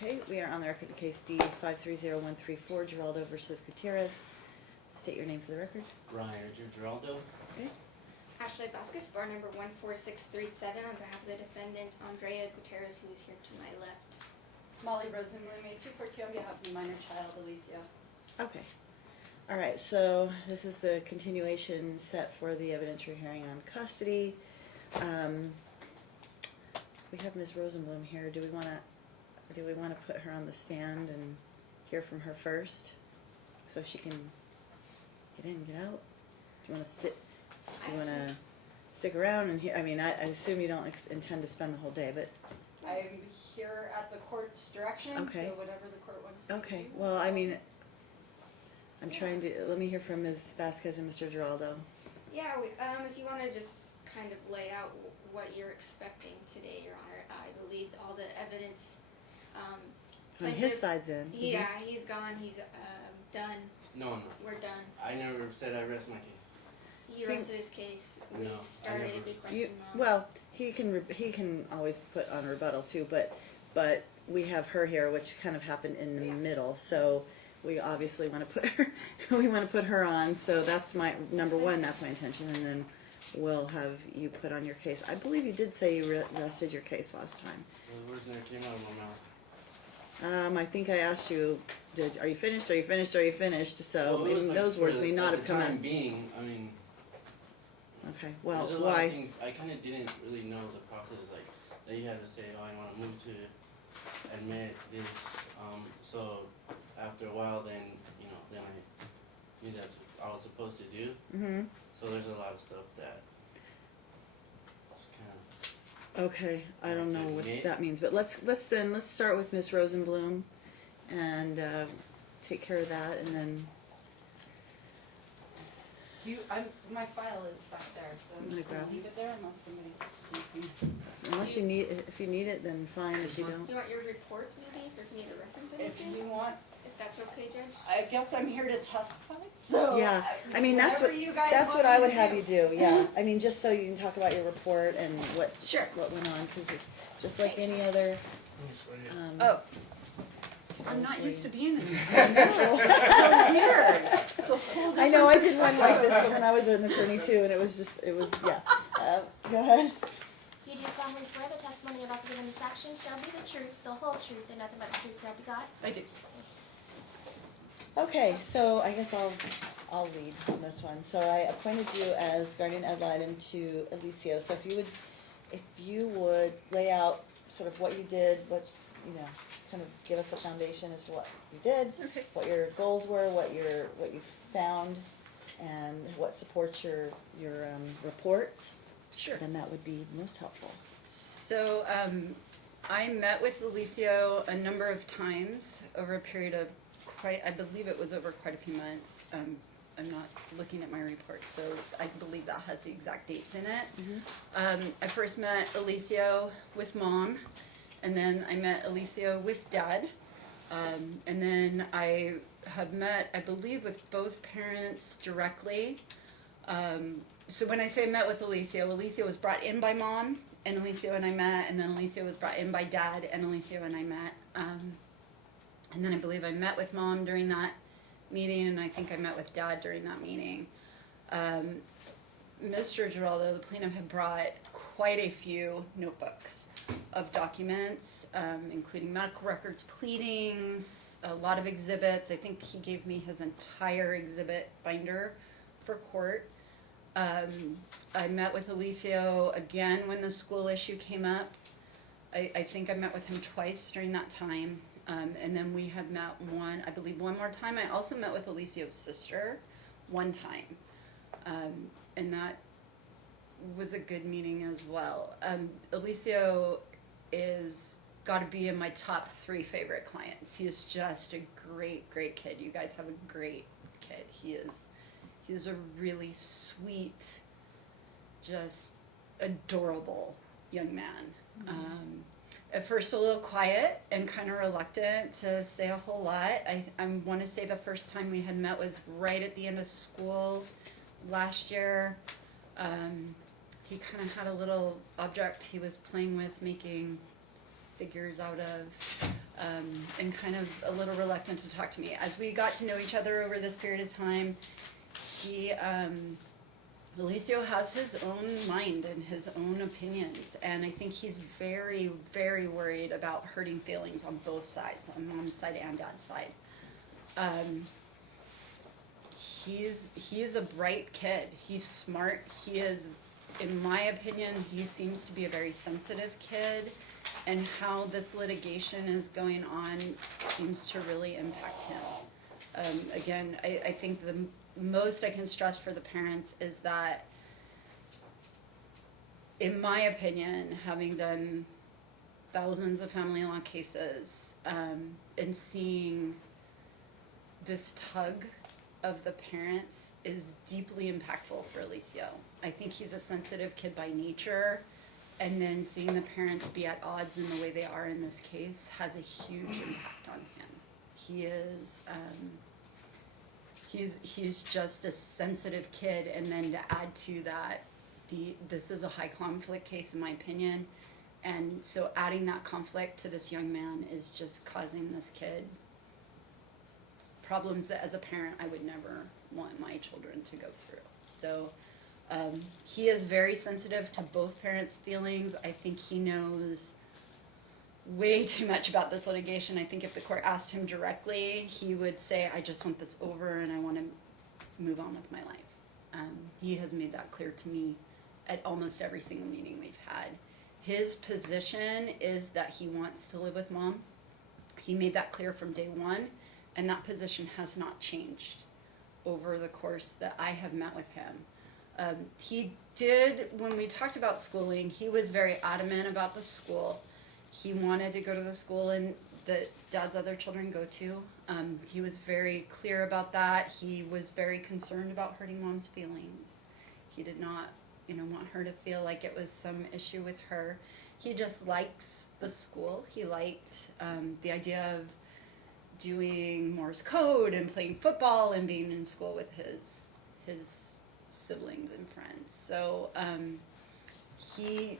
Okay, we are on the record of case D 530134, Geraldo versus Gutierrez. State your name for the record. Ryan Geraldo. Okay. Ashley Vasquez, bar number 14637, on behalf of the defendant Andrea Gutierrez, who is here to my left. Molly Rosenblum, 8242, on behalf of the minor child, Alicia. Okay. All right, so this is the continuation set for the evidentiary hearing on custody. We have Ms. Rosenblum here. Do we want to put her on the stand and hear from her first, so she can get in, get out? Do you want to stick around and hear? I mean, I assume you don't intend to spend the whole day, but I'm here at the court's direction, okay. So whatever the court wants to okay. do. Well, I mean, I'm trying to let me hear from Ms. Vasquez and Mr. Geraldo. Yeah, if you want to just kind of lay out what you're expecting today, Your Honor. I believe all the evidence. On his side's in. Yeah, he's gone. He's done. No, no. We're done. I never said I rest my case. He rested his case. We No, started reflecting on. Well, he can always put on a rebuttal too, but we have her here, which kind of happened in the middle, so we obviously want to put her on. So that's my number one. That's my intention, and then we'll have you put on your case. I believe you did say you rested your case last time. The words never came out of my mouth. I think I asked you, are you finished? Are you finished? Are you finished? So well, like those words may not have come out. out. Being, I mean. Okay. Well, there's a why? lot of things I kind of didn't really know the process, like that you had to say, oh, I want to move to admit this. So after a while, then then I knew that's what I was supposed to do. Mm-hmm. So there's a lot of stuff that. Okay, I don't know what that means, but let's start with Miss Rosenblum and take care of that, and then. My file is back there, so I'm just going to leave it there unless somebody needs me. Unless you if you need it, then fine. If you don't. You want your reports, maybe, if you need a reference anything? If you want. If that's okay, Judge. I guess I'm here to testify. So yeah, I mean that's what I would have you do. Yeah, I mean just so you can talk about your report and what went on, because it's just like any other. I'm not used to being in this. So weird. It's a whole different I know, I did one like this when I was an attorney too, and it was yeah. Go ahead. You do solemnly swear the testimony you're about to give in this action shall be the truth, the whole truth, and nothing but the truth, so help you God? I do. Okay, so I guess I'll lead on this one. So I appointed you as guardian ad litem to Alicia. So if you would lay out sort of what you did, kind of give us a foundation as to what you did, what your goals were, what you found, and what supports your report. Sure. Then that would be most helpful. So I met with Alicia a number of times over a period of I believe it was over quite a few months. I'm not looking at my report, so I believe that has the exact dates in it. Mm-hmm. I first met Alicia with Mom, and then I met Alicia with Dad, and then I have met, I believe, with both parents directly. So when I say met with Alicia was brought in by Mom, and Alicia and I met, and then Alicia was brought in by Dad, and Alicia and I met. And then I believe I met with Mom during that meeting, and I think I met with Dad during that meeting. Mr. Geraldo, the plaintiff, had brought quite a few notebooks of documents, including medical records, pleadings, a lot of exhibits. I think he gave me his entire exhibit binder for court. I met with Alicia again when the school issue came up. I think I met with him twice during that time. And then we have met I believe one more time. I also met with Alicia's sister one time. And that was a good meeting as well. Alicia is got to be in my top 3 favorite clients. He is just a great, great kid. You guys have a great kid. He is a really sweet, just adorable young man. Mm-hmm. At first a little quiet and kind of reluctant to say a whole lot. I want to say the first time we had met was right at the end of school last year. He kind of had a little object he was playing with, making figures out of. and kind of a little reluctant to talk to me. As we got to know each other over this period of time, Alicio has his own mind and his own opinions, and I think he's very, very worried about hurting feelings on both sides, on mom's side and dad's side. He's a bright kid. He's smart. He is, in my opinion, he seems to be a very sensitive kid, and how this litigation is going on seems to really impact him. Again, I think the most I can stress for the parents is that, in my opinion, having done thousands of family law cases, and seeing this tug of the parents is deeply impactful for Alicio. I think he's a sensitive kid by nature, and then seeing the parents be at odds in the way they are in this case has a huge impact on him. He is, he's just a sensitive kid, and then to add to that, this is a high conflict case in my opinion, and so adding that conflict to this young man is just causing this kid problems that as a parent I would never want my children to go through. So he is very sensitive to both parents' feelings. I think he knows way too much about this litigation. I think if the court asked him directly, he would say, I just want this over and I want to move on with my life. He has made that clear to me at almost every single meeting we've had. His position is that he wants to live with mom. He made that clear from day one, and that position has not changed over the course that I have met with him. He did, when we talked about schooling, he was very adamant about the school. He wanted to go to the school and that dad's other children go to. He was very clear about that. He was very concerned about hurting mom's feelings. He did not, want her to feel like it was some issue with her. He just likes the school. He liked the idea of doing Morse code and playing football and being in school with his siblings and friends. So he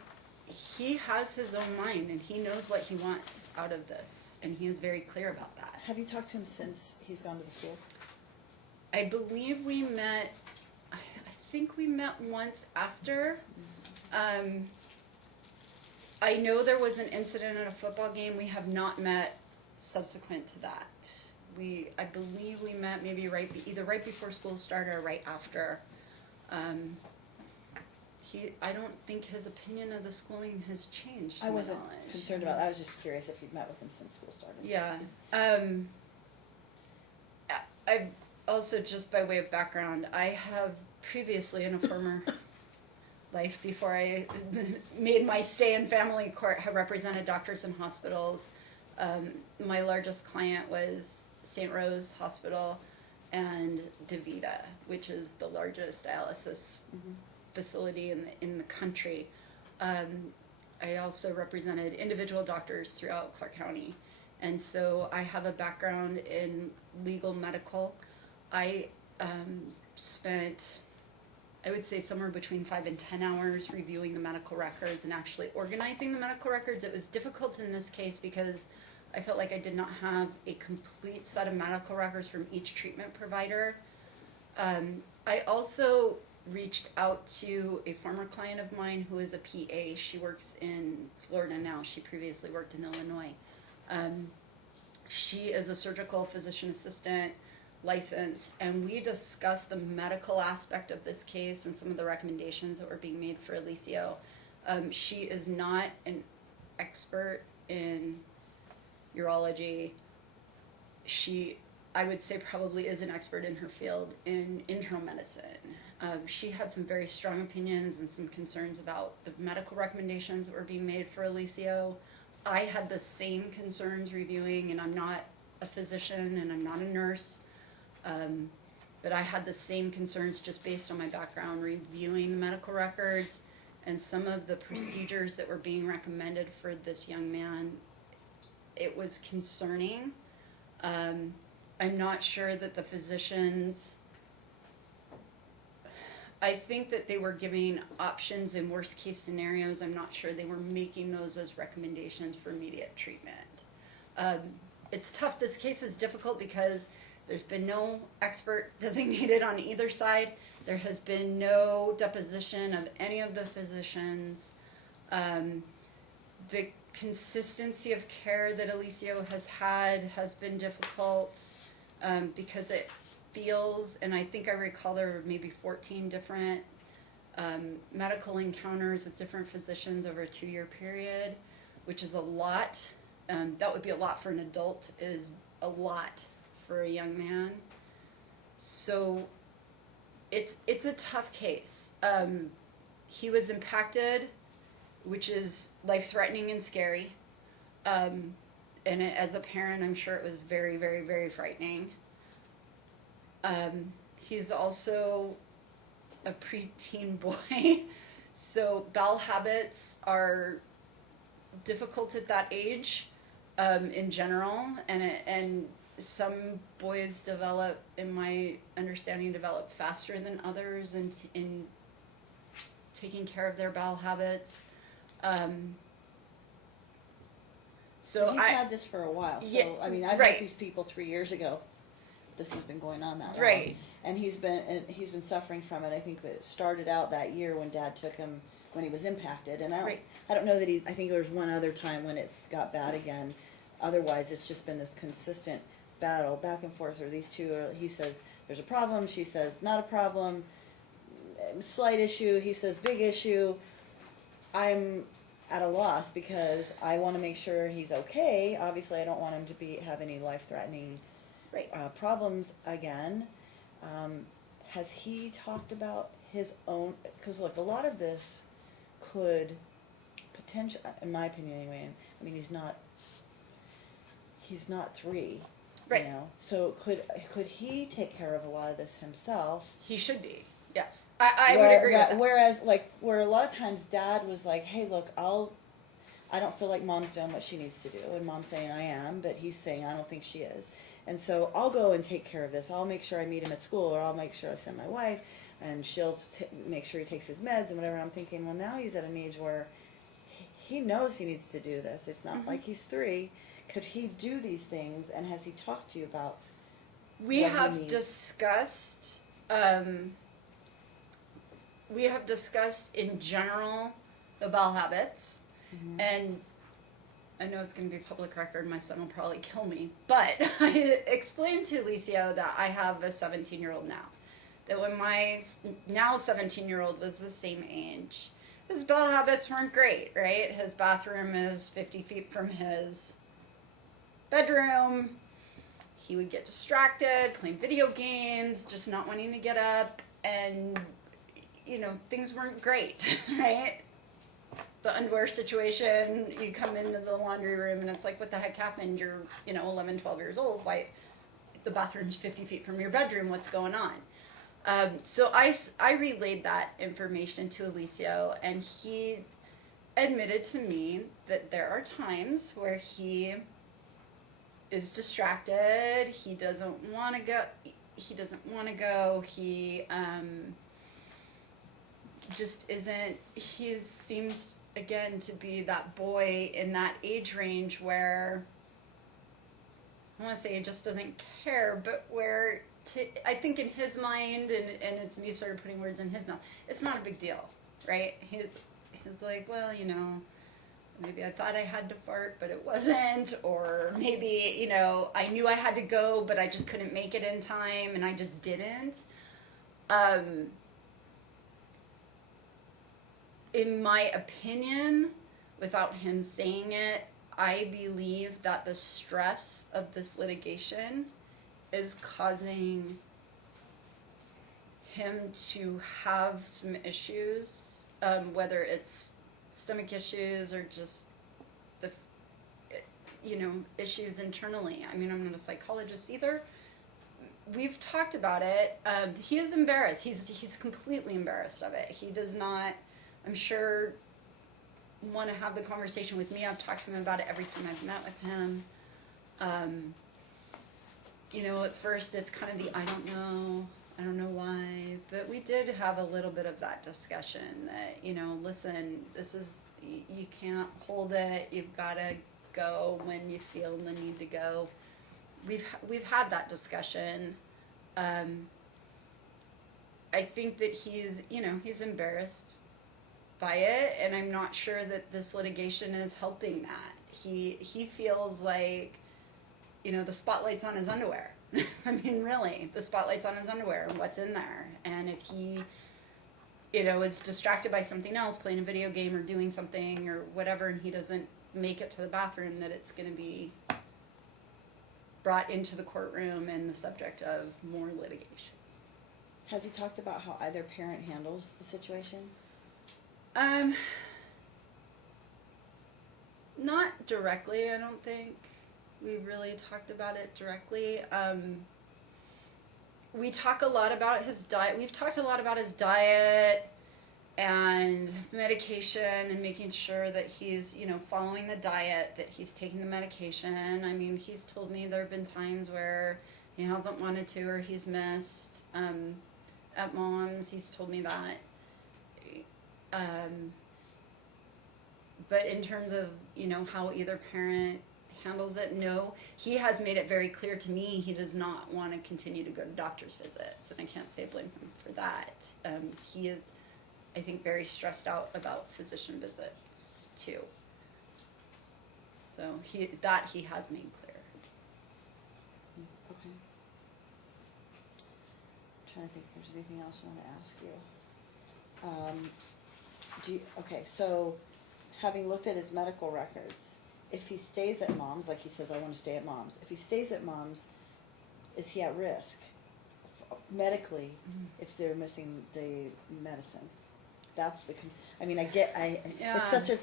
has his own mind, and he knows what he wants out of this, and he is very clear about that. Have you talked to him since he's gone to the school? I believe we met, I think we met once after. I know there was an incident at a football game. We have not met subsequent to that. I believe we met maybe either right before school started or right after. I don't think his opinion of the schooling has changed. I wasn't concerned about that. I was just curious if you'd met with him since school started. Yeah. I also, just by way of background, I have previously in a former life, before I made my stay in family court, have represented doctors in hospitals. My largest client was St. Rose Hospital and DaVita, which is the largest dialysis facility in the country. I also represented individual doctors throughout Clark County, and so I have a background in legal medical. I spent, I would say, somewhere between 5 and 10 hours reviewing the medical records and actually organizing the medical records. It was difficult in this case because I felt like I did not have a complete set of medical records from each treatment provider. I also reached out to a former client of mine who is a PA. She works in Florida now. She previously worked in Illinois. She is a surgical physician assistant, licensed, and we discussed the medical aspect of this case and some of the recommendations that were being made for Alicio. She is not an expert in urology. She, I would say, probably is an expert in her field in internal medicine. She had some very strong opinions and some concerns about the medical recommendations that were being made for Alicio. I had the same concerns reviewing, and I'm not a physician and I'm not a nurse, but I had the same concerns just based on my background reviewing the medical records and some of the procedures that were being recommended for this young man. It was concerning. I'm not sure that the physicians, I think that they were giving options in worst case scenarios. I'm not sure they were making those as recommendations for immediate treatment. It's tough. This case is difficult because there's been no expert designated on either side. There has been no deposition of any of the physicians. The consistency of care that Alicio has had has been difficult because it feels, and I think I recall there were maybe 14 different medical encounters with different physicians over a 2-year period, which is a lot. That would be a lot for an adult, is a lot for a young man. So it's a tough case. He was impacted, which is life-threatening and scary. And as a parent, I'm sure it was very, very, very frightening. He's also a preteen boy, so bowel habits are difficult at that age in general, and some boys develop, in my understanding, develop faster than others in taking care of their bowel habits. So He's had this for a while, so, Yeah, I mean, I've right. met these people 3 years ago. This has been going on that long. Right. And he's been suffering from it. I think that it started out that year when Dad took him, when he was impacted, and Right. I don't know that I think there was one other time when it's got bad again. Otherwise, it's just been this consistent battle, back and forth, or these two he says, there's a problem, she says, not a problem, slight issue, he says, big issue. I'm at a loss because I want to make sure he's okay. Obviously, I don't want him to have any life-threatening right. problems again. Has he talked about his own, because look, a lot of this could potentially, in my opinion anyway, I mean, he's not 3, Right. you know, so could he take care of a lot of this himself? He should be. Yes, I would agree with that. Whereas, like, where a lot of times Dad was like, hey, look, I don't feel like Mom's doing what she needs to do, and Mom's saying I am, but he's saying I don't think she is. And so I'll go and take care of this. I'll make sure I meet him at school, or I'll make sure I send my wife, and she'll make sure he takes his meds and whatever. And I'm thinking, well, now he's at an age where he knows he needs to do this. It's not like he's 3. Could he do these things, and has he talked to you about We what he have needs? discussed. We have discussed in general the bowel habits, and I know it's going to be public record. My son will probably kill me, but I explained to Alicio that I have a 17-year-old now. That when my now 17-year-old was the same age, his bowel habits weren't great, right? His bathroom is 50 feet from his bedroom. He would get distracted, playing video games, just not wanting to get up, and, you know, things weren't great, right? The underwear situation, you come into the laundry room and it's like, what the heck happened? You're, 11, 12 years old. Why? The bathroom's 50 feet from your bedroom. What's going on? So I relayed that information to Alicio, and he admitted to me that there are times where he is distracted. He doesn't want to go. He just isn't. He seems again to be that boy in that age range where I want to say he just doesn't care, but where I think in his mind, and it's me sort of putting words in his mouth, it's not a big deal, right? He's like, well, maybe I thought I had to fart, but it wasn't, or maybe, I knew I had to go, but I just couldn't make it in time, and I just didn't. In my opinion, without him saying it, I believe that the stress of this litigation is causing him to have some issues, whether it's stomach issues or just the, issues internally. I mean, I'm not a psychologist either. We've talked about it. He is embarrassed. He's completely embarrassed of it. He does not, I'm sure, want to have the conversation with me. I've talked to him about it every time I've met with him. At first it's kind of the I don't know why, but we did have a little bit of that discussion that, listen, this is, you can't hold it, you've got to go when you feel the need to go. We've had that discussion. I think that he's embarrassed by it, and I'm not sure that this litigation is helping that. He feels like, the spotlight's on his underwear. I mean, really, the spotlight's on his underwear and what's in there. And if he, is distracted by something else, playing a video game or doing something or whatever, and he doesn't make it to the bathroom, that it's going to be brought into the courtroom and the subject of more litigation. Has he talked about how either parent handles the situation? Not directly, I don't think. We really talked about it directly. We talk a lot about his diet. We've talked a lot about his diet and medication and making sure that he's, following the diet, that he's taking the medication. I mean, he's told me there have been times where he hasn't wanted to or he's missed at mom's. He's told me that. But in terms of, how either parent handles it, no. He has made it very clear to me he does not want to continue to go to doctor's visits, and I can't say I blame him for that. He is, I think, very stressed out about physician visits, too. So he has made clear. Okay. I'm trying to think if there's anything else I want to ask you. Okay, so having looked at his medical records, if he stays at mom's, like he says, I want to stay at mom's. If he stays at mom's, is he at risk medically if they're missing the medicine? That's the. Yeah.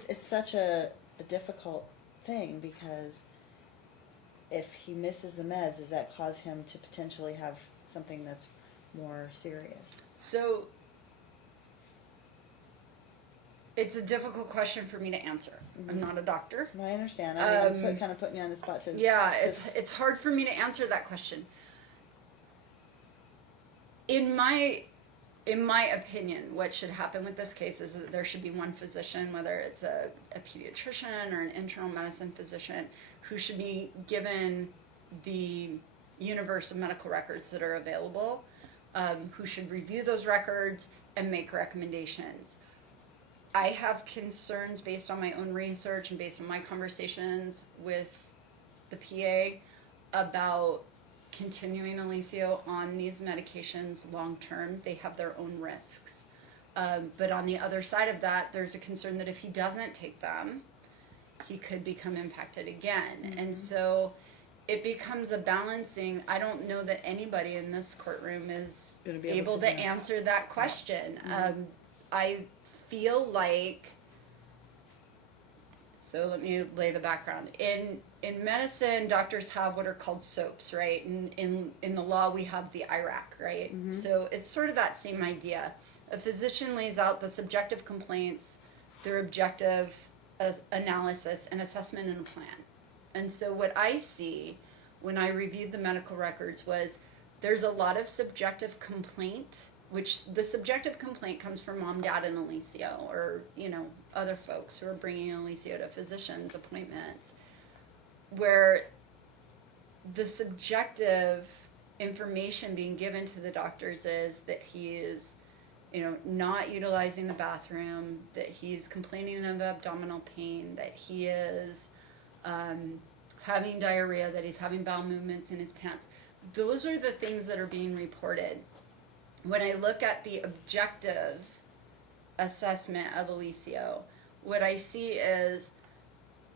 It's such a difficult thing, because if he misses the meds, does that cause him to potentially have something that's more serious? So it's a difficult question for me to answer. Mm-hmm. I'm not a doctor. No, I understand. I'm kind of putting you on the spot to. Yeah, it's hard for me to answer that question. In my opinion, what should happen with this case is that there should be one physician, whether it's a pediatrician or an internal medicine physician, who should be given the universe of medical records that are available, who should review those records and make recommendations. I have concerns based on my own research and based on my conversations with the PA about continuing Alicio on these medications long term. They have their own risks. But on the other side of that, there's a concern that if he doesn't take them, he could become impacted again. Mm-hmm. And so it becomes a balancing. I don't know that anybody in this courtroom is able to answer that question. Mm-hmm. I feel like, so let me lay the background. In medicine, doctors have what are called SOAPs, right? In the law, we have the IRAC, right? Mm-hmm. So it's sort of that same idea. A physician lays out the subjective complaints, their objective analysis, and assessment and a plan. And so what I see when I reviewed the medical records was there's a lot of subjective complaint, which the subjective complaint comes from mom, dad, and Alicio, or, other folks who are bringing Alicio to physician's appointments, where the subjective information being given to the doctors is that he is, not utilizing the bathroom, that he's complaining of abdominal pain, that he is having diarrhea, that he's having bowel movements in his pants. Those are the things that are being reported. When I look at the objectives assessment of Alicio, what I see is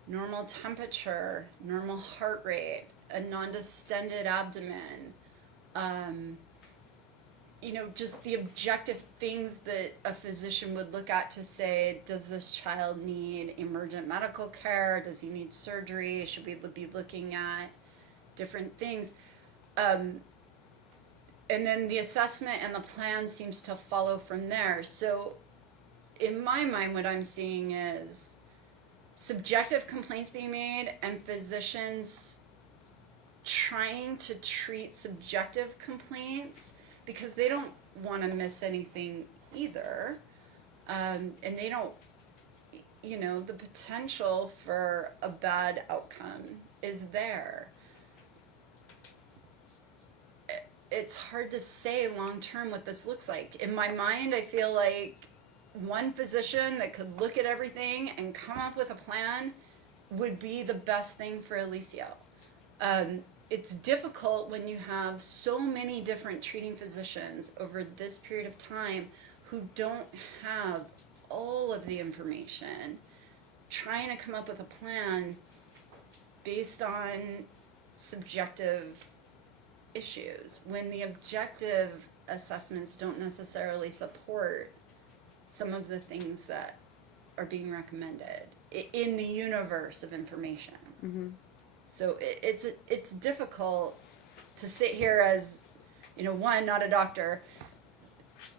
normal temperature, normal heart rate, a non-distended abdomen, just the objective things that a physician would look at to say, does this child need emergent medical care? Does he need surgery? Should we be looking at different things? And then the assessment and the plan seems to follow from there. So in my mind, what I'm seeing is subjective complaints being made and physicians trying to treat subjective complaints because they don't want to miss anything either. And they don't, you know, the potential for a bad outcome is there. It's hard to say long term what this looks like. In my mind, I feel like one physician that could look at everything and come up with a plan would be the best thing for Alicio. It's difficult when you have so many different treating physicians over this period of time who don't have all of the information, trying to come up with a plan based on subjective issues when the objective assessments don't necessarily support some of the things that are being recommended in the universe of information. Mm-hmm. So it's difficult to sit here as, you know, one, not a doctor,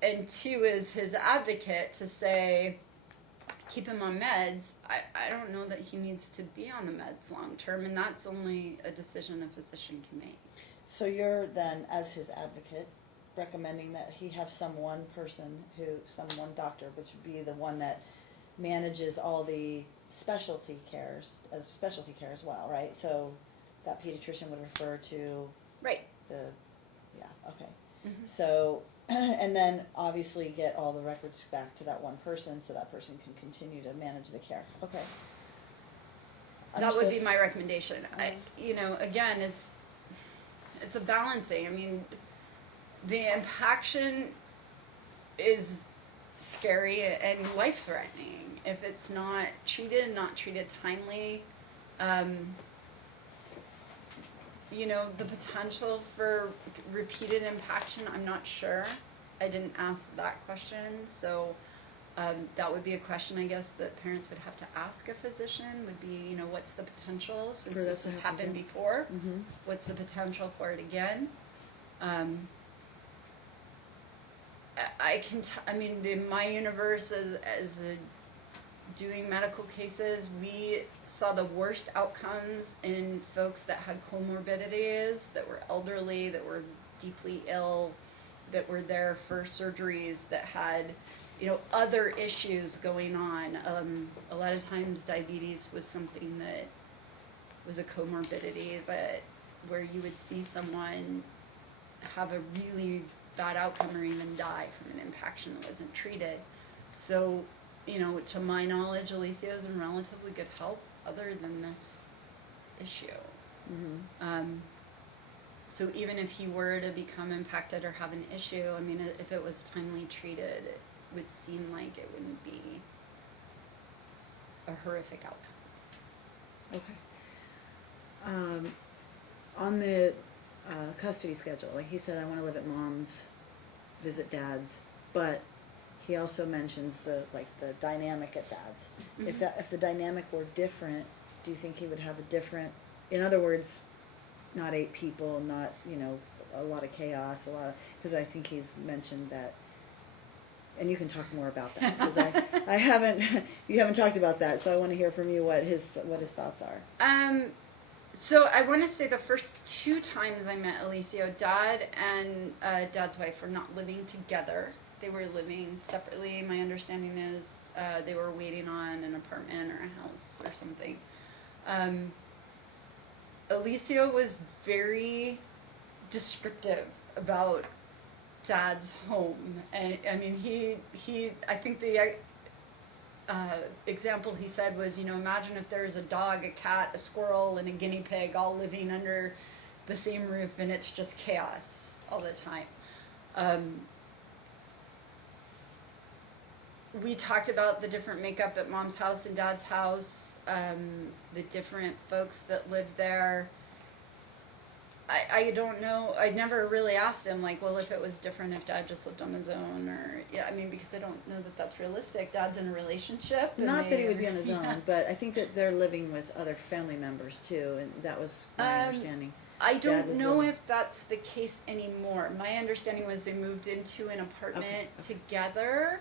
and two, is his advocate to say, keep him on meds. I don't know that he needs to be on the meds long term, and that's only a decision a physician can make. So you're then, as his advocate, recommending that he have some one doctor, which would be the one that manages all the specialty care as well, right? So that pediatrician would refer to Right. okay. Mm-hmm. So, and then obviously get all the records back to that one person so that person can continue to manage the care. Okay. That would be Understood. my recommendation. You know, again, it's a balancing. I mean, the impaction is scary and life-threatening if it's not treated timely. You know, the potential for repeated impaction, I'm not sure. I didn't ask that question, so that would be a question, I guess, that parents would have to ask a physician, would be, you know, what's the potential, since For this this has to happen happened again? before? Mm-hmm. What's the potential for it again? I mean, in my universe as doing medical cases, we saw the worst outcomes in folks that had comorbidities, that were elderly, that were deeply ill, that were there for surgeries, that had, you know, other issues going on. A lot of times diabetes was something that was a comorbidity, but where you would see someone have a really bad outcome or even die from an impaction that wasn't treated. So, you know, to my knowledge, Alicio's in relatively good health other than this issue. Mm-hmm. So even if he were to become impacted or have an issue, I mean, if it was timely treated, it would seem like it wouldn't be a horrific outcome. Okay. On the custody schedule, like he said, I want to live at mom's, visit dad's, but he also mentions the dynamic at dad's. Mm-hmm. If the dynamic were different, do you think he would have a different? In other words, not 8 people, not, you know, a lot of chaos, because I think he's mentioned that. And you can talk more about that because I haven't. You haven't talked about that, so I want to hear from you what his thoughts are. So I want to say the first 2 times I met Alicio, Dad and Dad's wife were not living together. They were living separately. My understanding is they were waiting on an apartment or a house or something. Alicio was very descriptive about Dad's home, and I mean he I think the example he said was, you know, imagine if there was a dog, a cat, a squirrel, and a guinea pig all living under the same roof, and it's just chaos all the time. We talked about the different makeup at Mom's house and Dad's house, the different folks that lived there. I don't know. I never really asked him, like, well, if it was different if Dad just lived on his own, or, yeah, I mean, because I don't know that that's realistic. Dad's in a relationship. Not that he would be on his own, but I think that they're living with other family members too, and that was my understanding. I don't was know living- if that's the case anymore. My understanding was they moved into an apartment together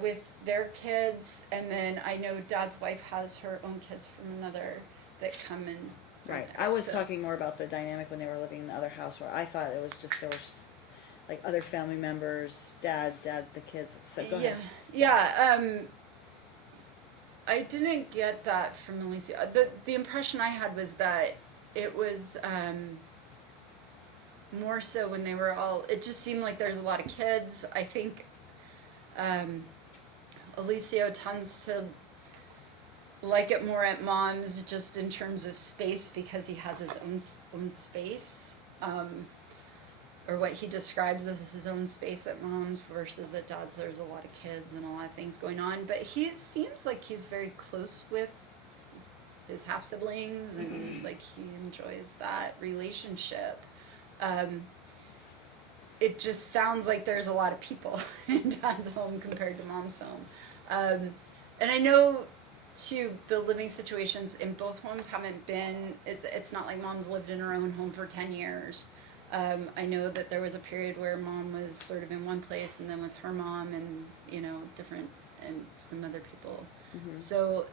with their kids, and then I know Dad's wife has her own kids from another that come in. Right. I was talking more about the dynamic when they were living in the other house, where I thought it was just there was like other family members, dad, the kids. So go ahead. Yeah. I didn't get that from Alicia. The impression I had was that it was more so when they were all. It just seemed like there's a lot of kids. I think Alicia tends to like it more at mom's, just in terms of space, because he has his own space. Or what he describes as his own space at mom's, versus at dad's there's a lot of kids and a lot of things going on. But he seems like he's very close with his half siblings, and like he enjoys that relationship. It just sounds like there's a lot of people in dad's home compared to mom's home. And I know too, the living situations in both homes haven't been, it's not like mom's lived in her own home for 10 years. I know that there was a period where mom was sort of in one place, and then with her mom and, you know, different, and some other people. Mm-hmm. So,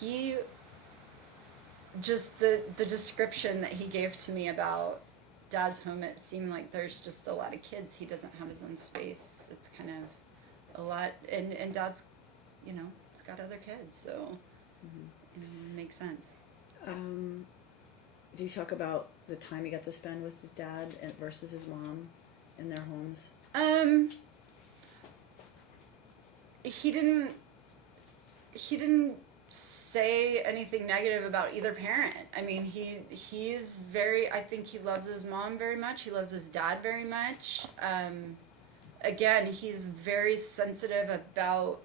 he, just the description that he gave to me about dad's home, it seemed like there's just a lot of kids. He doesn't have his own space. It's kind of a lot, and dad's, you know, he's got other kids, so you know, it makes sense. Do you talk about the time you got to spend with his dad versus his mom in their homes? He didn't say anything negative about either parent. I mean, he's very, I think he loves his mom very much. He loves his dad very much. Again, he's very sensitive about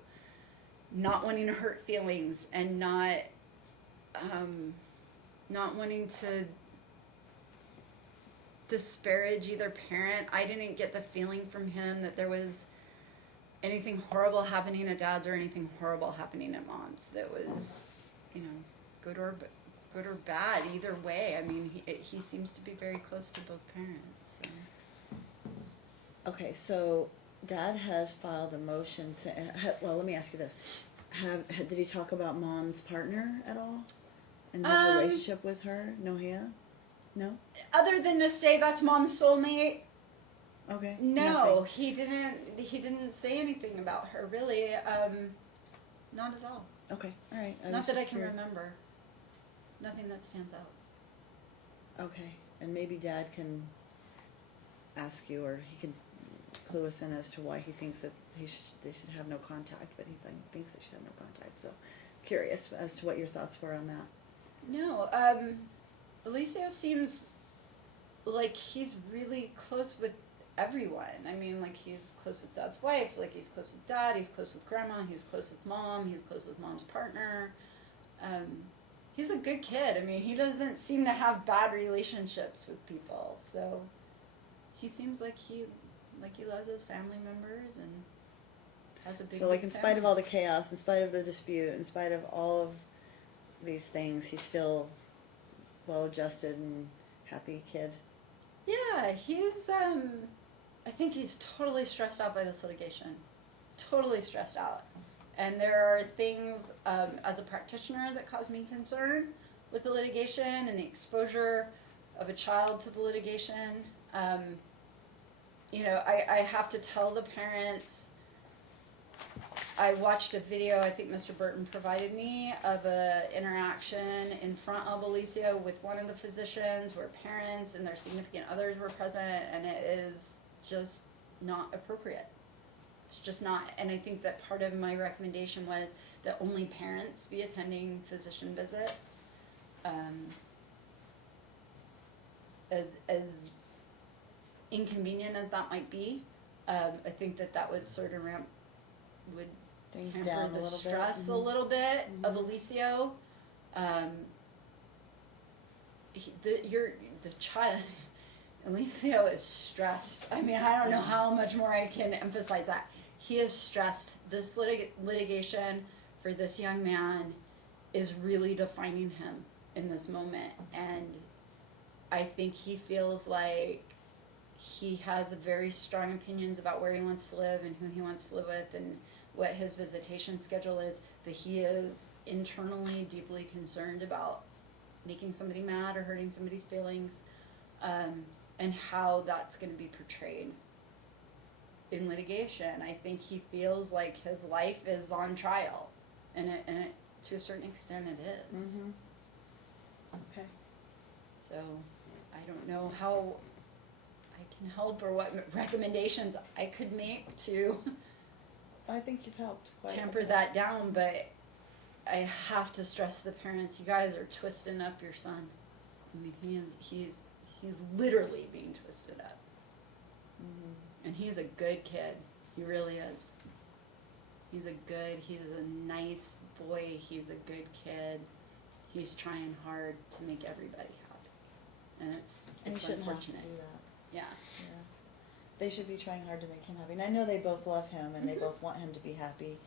not wanting to hurt feelings, and not wanting to disparage either parent. I didn't get the feeling from him that there was anything horrible happening at dad's or anything horrible happening at mom's. That was, you know, good or bad, either way. I mean, he seems to be very close to both parents. So. Okay, so dad has filed a motion. Well, let me ask you this: did he talk about mom's partner at all, and his relationship with her? No. Other than to say that's mom's soulmate. Okay. No, Nothing. he didn't say anything about her, really. Not at all. Okay. All right. Not that I can remember. Nothing that stands out. Okay, and maybe dad can ask you, or he can clue us in as to why he thinks that they should have no contact, but he thinks they should have no contact. So, curious as to what your thoughts were on that. No, Alicia seems like he's really close with everyone. I mean, like, he's close with dad's wife, like he's close with dad, he's close with grandma, he's close with mom, he's close with mom's partner. He's a good kid. I mean, he doesn't seem to have bad relationships with people, so he seems like he loves his family members and has a big So, like, in family. spite of all the chaos, in spite of the dispute, in spite of all of these things, he's still well-adjusted and happy kid. Yeah, he's, I think he's totally stressed out by this litigation. Totally stressed out. And there are things, as a practitioner, that cause me concern with the litigation and the exposure of a child to the litigation. You know, I have to tell the parents. I watched a video, I think Mr. Burton provided me, of a interaction in front of Alicia with one of the physicians where parents and their significant others were present, and it is just not appropriate. It's just not. And I think that part of my recommendation was that only parents be attending physician visits. As inconvenient as that might be, I think that would sort of would Things temper down a the little bit. stress a little bit of Alicio. The child, Alicio is stressed. I mean, I don't know how much more I can emphasize that. He is stressed. This litigation for this young man is really defining him in this moment, and I think he feels like he has very strong opinions about where he wants to live and who he wants to live with and what his visitation schedule is, but he is internally deeply concerned about making somebody mad or hurting somebody's feelings, and how that's going to be portrayed in litigation. I think he feels like his life is on trial, and it to a certain extent it is. Mm-hmm. Okay. So I don't know how I can help or what recommendations I could make to I think you've helped quite a temper bit. that down, but I have to stress to the parents, you guys are twisting up your son. I mean, he's literally being twisted up. Mm-hmm. And he's a good kid. He really is. He's a nice boy. He's a good kid. He's trying hard to make everybody happy. And it's And you shouldn't have to unfortunate. do that. Yeah. Yeah. They should be trying hard to make him happy. And I know they both love him and they both want him to be happy.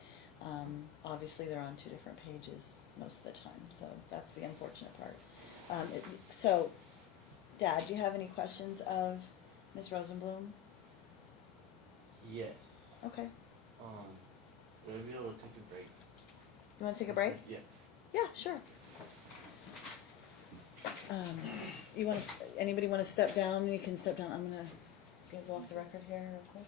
Obviously, they're on two different pages most of the time, so that's the unfortunate part. So, Dad, do you have any questions of Ms. Rosenblum? Yes. Okay. Would I be able to take a break? You want to take a break? Yeah. Yeah, sure. You want to? Anybody want to step down? You can step down. I'm gonna go off the record here real quick.